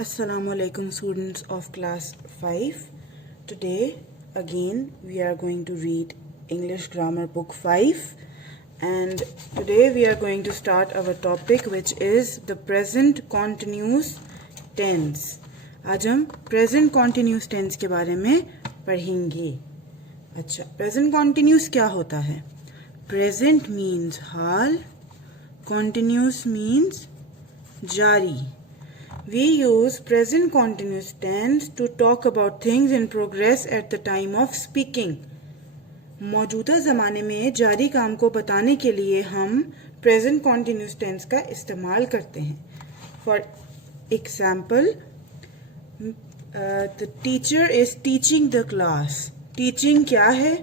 Assalamualaikum students of class 5. Today again we are going to read English grammar book 5 and today we are going to start our topic which is the present continuous tense. आज हम present continuous tense के बारे में पढ़ेंगे. अच्छा, present continuous क्या होता है? Present means हाल, continuous means जारी. We use present continuous tense to talk about things in progress at the time of speaking. मौजूदा ज़माने में जारी काम को बताने के लिए हम present continuous tense का इस्तेमाल करते हैं. For example, the teacher is teaching the class. Teaching क्या है?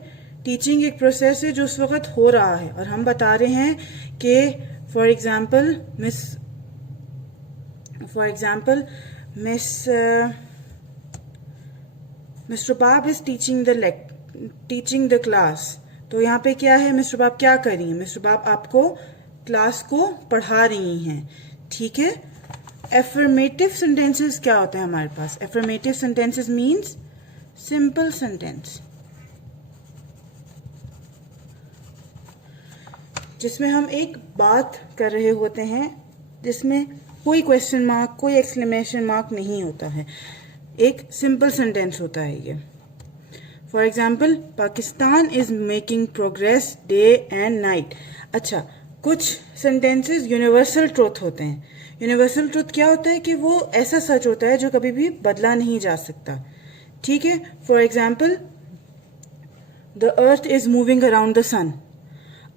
Teaching एक प्रोसेस है जो उस वक्त हो रहा है और हम बता रहे हैं कि for example, Mr. Bab is teaching the class. तो यहाँ पे क्या है? मिस्टर बाब क्या कर रही हैं? मिस्टर बाब आपको क्लास को पढ़ा रही हैं. ठीक है. एफर्मेटिव सेंटेंसेस क्या होते हैं हमारे पास? Affirmative sentences means simple sentence, जिसमें हम एक बात कर रहे होते हैं जिसमें कोई क्वेश्चन मार्क, कोई एक्सक्लेमेशन मार्क नहीं होता है. एक सिंपल सेंटेंस होता है ये. For example, Pakistan is making progress day and night. अच्छा, कुछ सेंटेंसेस यूनिवर्सल ट्रूथ होते हैं. यूनिवर्सल ट्रूथ क्या होता है कि वो ऐसा सच होता है जो कभी भी बदला नहीं जा सकता. ठीक है. For example, the earth is moving around the sun.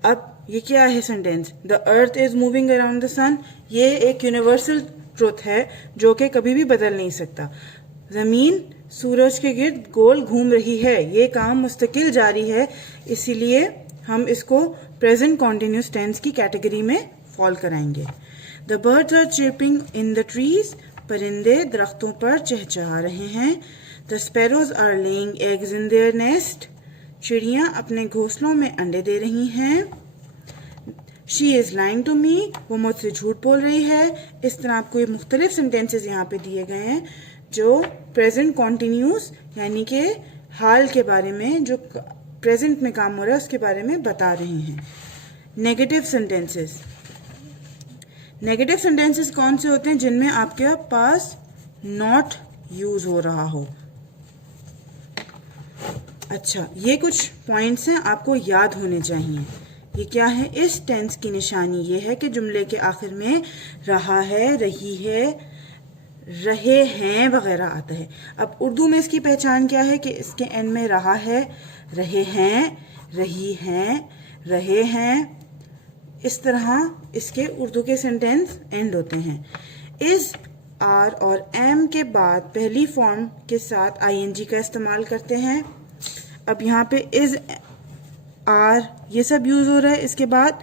अब ये क्या है sentence? The earth is moving around the sun. ये एक यूनिवर्सल ट्रूथ है जो कि कभी भी बदल नहीं सकता. जमीन सूरज के गिर्द गोल घूम रही है. ये काम मुस्तकिल जारी है, इसीलिए हम इसको प्रेजेंट कॉन्टिन्यूस टेंस की कैटेगरी में फॉल कराएंगे. The birds are chirping in the trees. परिंदे दरख्तों पर चहचहा रहे हैं. The sparrows are laying eggs in their nest. चिड़ियां अपने घोंसलों में अंडे दे रही हैं. She is lying to me. वो मुझसे झूठ बोल रही है. इस तरह आपको ये मुख्तलिफ सेंटेंसेस यहाँ पे दिए गए हैं जो प्रेजेंट कॉन्टिन्यूस यानी कि हाल के बारे में, जो प्रेजेंट में काम हो रहा है उसके बारे में बता रहे हैं. Negative sentences. नेगेटिव सेंटेंसेस कौन से होते हैं? जिनमें आपके पास नॉट यूज हो रहा हो. अच्छा, ये कुछ पॉइंट्स हैं आपको याद होने चाहिए. ये क्या है? इस टेंस की निशानी ये है कि जुमले के आखिर में रहा है, रही है, रहे हैं वगैरह आता है. अब उर्दू में इसकी पहचान क्या है कि इसके एंड में रहा है, रहे हैं, रही हैं, रहे हैं, इस तरह इसके उर्दू के सेंटेंस एंड होते हैं. इज, आर और एम के बाद पहली फॉर्म के साथ आईएनजी का इस्तेमाल करते हैं. अब यहाँ पे इज, आर ये सब यूज हो रहा है. इसके बाद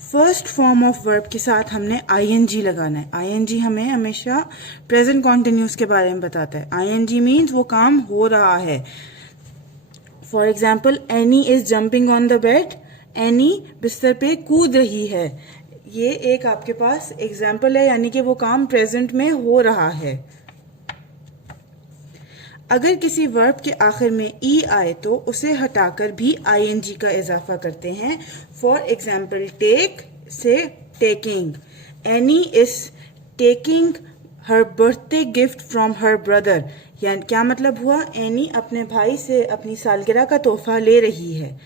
फर्स्ट फॉर्म ऑफ वर्ब के साथ हमने आईएनजी लगाना है. आईएनजी हमें हमेशा प्रेजेंट कॉन्टिन्यूस के बारे में बताता है. आईएनजी मीन्स वो काम हो रहा है. For example, any is jumping on the bed. Any बिस्तर पे कूद रही है. ये एक आपके पास एग्जाम्पल है, यानी कि वो काम प्रेजेंट में हो रहा है. अगर किसी वर्ब के आखिर में ई आए तो उसे हटाकर भी आईएनजी का इजाफा करते हैं. फॉर एग्जाम्पल, टेक से taking. Any is taking her birthday gift from her brother. यानी क्या मतलब हुआ? एनी अपने भाई से अपनी सालगिरह का तोहफा ले रही है.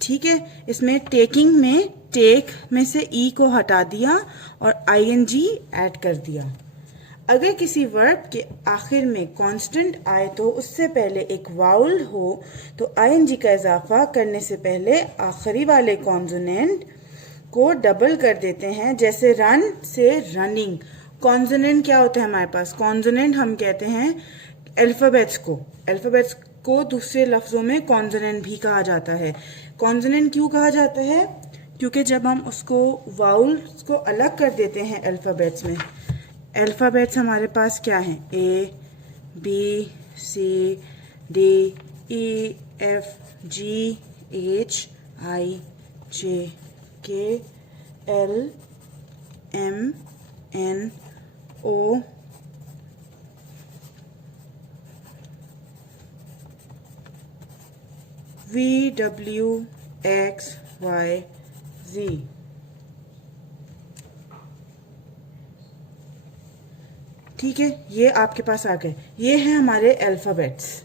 ठीक है. इसमें टेकिंग में टेक में से ई को हटा दिया और आईएनजी ऐड कर दिया. अगर किसी वर्ब के आखिर में कांस्टेंट आए तो उससे पहले एक वाउल हो तो आईएनजी का इजाफा करने से पहले आखिरी वाले कॉन्सोनेंट को डबल कर देते हैं. जैसे रन से रनिंग. कॉन्सोनेंट क्या होता है हमारे पास? कॉन्सोनेंट हम कहते हैं अल्फाबेट्स को. अल्फाबेट्स को दूसरे लफ्जों में कॉन्सोनेंट भी कहा जाता है. कॉन्सोनेंट क्यों कहा जाता है? क्योंकि जब हम उसको वाउल्स को अलग कर देते हैं अल्फाबेट्स में, अल्फ़ाबेट्स हमारे पास क्या हैं? ए, बी, सी, डी, ई, एफ, जी, एच, आई, जे, के, एल, एम, एन, ओ, VWXYZ। ठीक है, ये आपके पास आ गए, ये हैं हमारे अल्फ़ाबेट्स।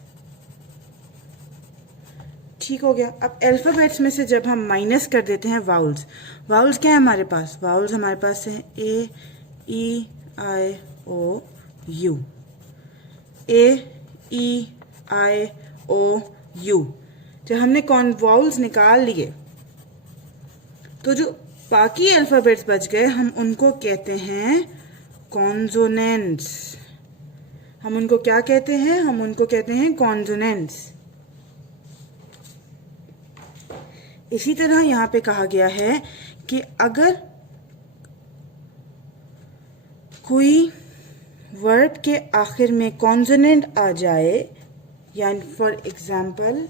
ठीक हो गया। अब अल्फ़ाबेट्स में से जब हम माइनस कर देते हैं वाउल्स, वाउल्स क्या है हमारे पास? वाउल्स हमारे पास है A E I O U, A E I O U। जब हमने कौन वाउल्स निकाल लिए तो जो बाकी अल्फ़ाबेट्स बच गए हम उनको कहते हैं कॉन्सोनेंट्स। हम उनको क्या कहते हैं? हम उनको कहते हैं कॉन्सोनेंट्स। इसी तरह यहाँ पे कहा गया है कि अगर कोई वर्ब के आखिर में कॉन्सोनेंट आ जाए, यानी फॉर एग्जाम्पल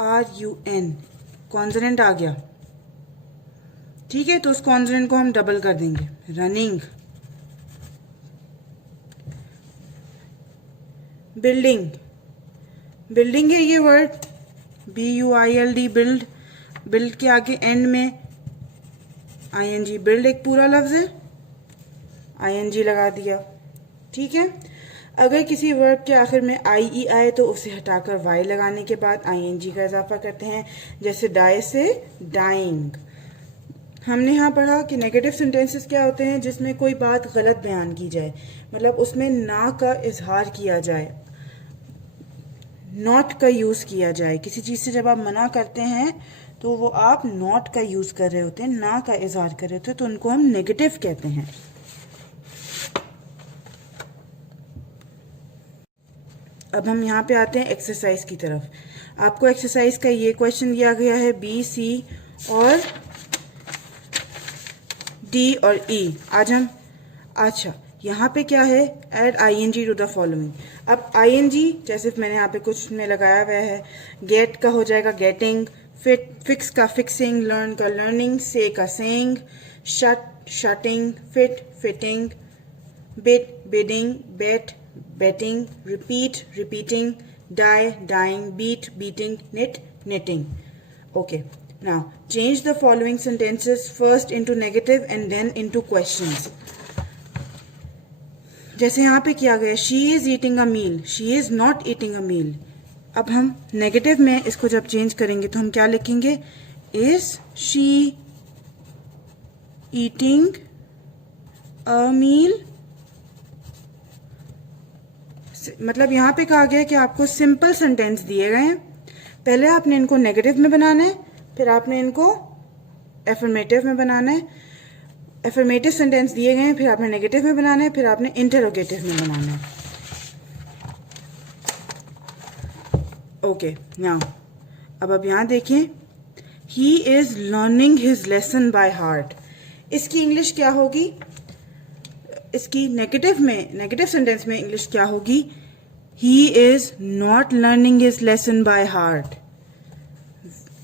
RUN, कॉन्सोनेंट आ गया, ठीक है, तो उस कॉन्सोनेंट को हम डबल कर देंगे, रनिंग, बिल्डिंग, बिल्डिंग है ये वर्ड, BUILD, बिल्ड, बिल्ड के आगे एंड में ING, बिल्ड एक पूरा लफ्ज है, ING लगा दिया। ठीक है, अगर किसी वर्ब के आखिर में IE आए तो उसे हटाकर Y लगाने के बाद ING का इजाफा करते हैं, जैसे डाई से डाइंग। हमने यहाँ पढ़ा कि नेगेटिव सेंटेंसेस क्या होते हैं? जिसमें कोई बात गलत बयान की जाए, मतलब उसमें ना का इजहार किया जाए, नॉट का यूज़ किया जाए। किसी चीज़ से जब आप मना करते हैं तो वो आप नॉट का यूज़ कर रहे होते हैं, ना का इजहार कर रहे होते हैं, तो उनको हम नेगेटिव कहते हैं। अब हम यहाँ पे आते हैं एक्सरसाइज की तरफ। आपको एक्सरसाइज का ये क्वेश्चन दिया गया है, B, C और D और E। आज हम, अच्छा यहाँ पे क्या है? Add ING to the following. अब ING जैसे मैंने यहाँ पे कुछ में लगाया हुआ है, गेट का हो जाएगा गेटिंग, फिक्स का फिक्सिंग, लर्न का लर्निंग, से का saying, shut shutting, fit fitting, bit bidding, bet betting, repeat, repeating, die, dying, beat, beating, knit, knitting. Okay. Now, change the following sentences first into negative and then into questions. जैसे यहाँ पे किया गया, she is eating a meal, she is not eating a meal. अब हम negative में इसको जब चेंज करेंगे तो हम क्या लिखेंगे? Is she eating a meal? मतलब यहाँ पे कहा गया कि आपको सिंपल सेंटेंस दिए गए हैं, पहले आपने इनको नेगेटिव में बनाना है, फिर आपने इनको एफर्मेटिव में बनाना है। एफर्मेटिव सेंटेंस दिए गए हैं, फिर आपने नेगेटिव में बनाना है, फिर आपने इंटरोगेटिव में बनाना है। ओके, नाउ अब यहाँ देखिए, he is learning his lesson by heart. इसकी इंग्लिश क्या होगी? इसकी नेगेटिव में, नेगेटिव सेंटेंस में इंग्लिश क्या होगी? He is not learning his lesson by heart.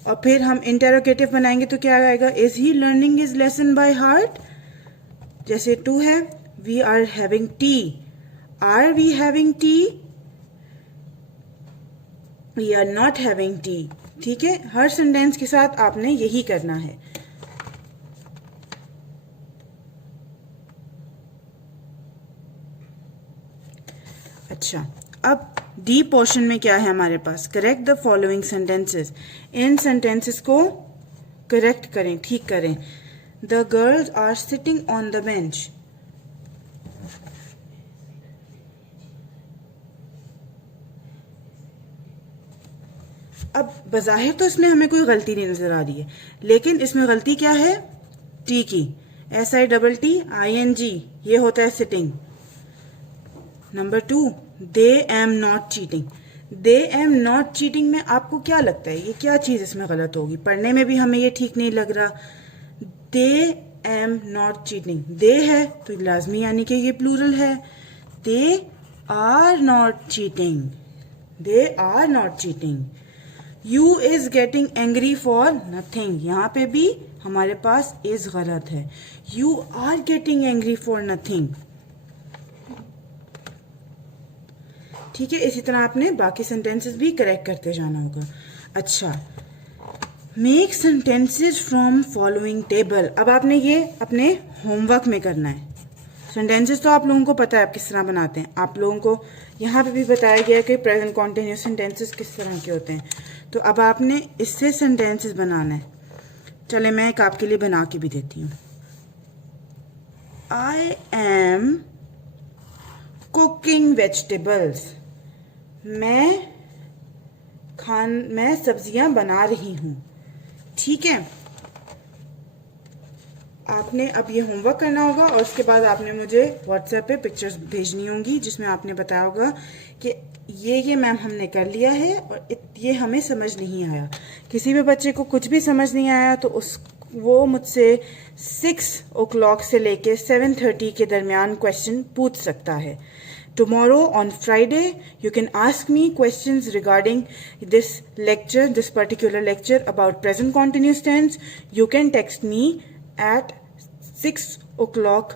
और फिर हम इंटरोगेटिव बनाएंगे तो क्या आएगा? Is he learning his lesson by heart. जैसे टू है, we are having tea, are we having tea? We are not having tea. ठीक है, हर सेंटेंस के साथ आपने यही करना है। अच्छा, अब डी पोर्शन में क्या है हमारे पास? Correct the following sentences. इन सेंटेंसेस को करेक्ट करें, ठीक करें। The girls are sitting on the bench. अब बज़ाहिर तो इसमें हमें कोई गलती नहीं नजर आ रही है, लेकिन इसमें गलती क्या है? टी की, SITT ING, ये होता है sitting. Number 2, they am not cheating. They am not cheating में आपको क्या लगता है, ये क्या चीज इसमें गलत होगी? पढ़ने में भी हमें ये ठीक नहीं लग रहा। They am not cheating, they है तो लाजमी यानी कि ये प्लूरल है। They are not cheating, they are not cheating. You is getting angry for nothing, यहाँ पे भी हमारे पास इज गलत है। You are getting angry for nothing. ठीक है, इसी तरह आपने बाकी सेंटेंसेस भी करेक्ट करते जाना होगा। अच्छा, make sentences from following table. अब आपने ये अपने होमवर्क में करना है। सेंटेंसेस तो आप लोगों को पता है आप किस तरह बनाते हैं, आप लोगों को यहाँ पे भी बताया गया है कि प्रेजेंट कॉन्टिन्यूस सेंटेंसेस किस तरह के होते हैं। तो अब आपने इससे सेंटेंसेस बनाना है। चले मैं एक आपके लिए बना के भी देती हूँ। I am cooking vegetables. मैं सब्जियां बना रही हूँ। ठीक है, आपने अब ये होमवर्क करना होगा और उसके बाद आपने मुझे व्हाट्सएप पे पिक्चर्स भेजनी होंगी जिसमें आपने बताया होगा कि ये मैम हमने कर लिया है और ये हमें समझ नहीं आया। किसी भी बच्चे को कुछ भी समझ नहीं आया तो वो मुझसे 6 o'clock से लेके 7:30 के दरमियान क्वेश्चन पूछ सकता है। Tomorrow on Friday, you can ask me questions regarding this lecture, this particular lecture about present continuous tense. You can text me at 6 o'clock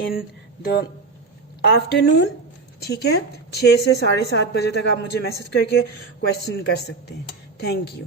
in the afternoon. ठीक है, 6 से 7:30 बजे तक आप मुझे मैसेज करके क्वेश्चन कर सकते हैं। Thank you.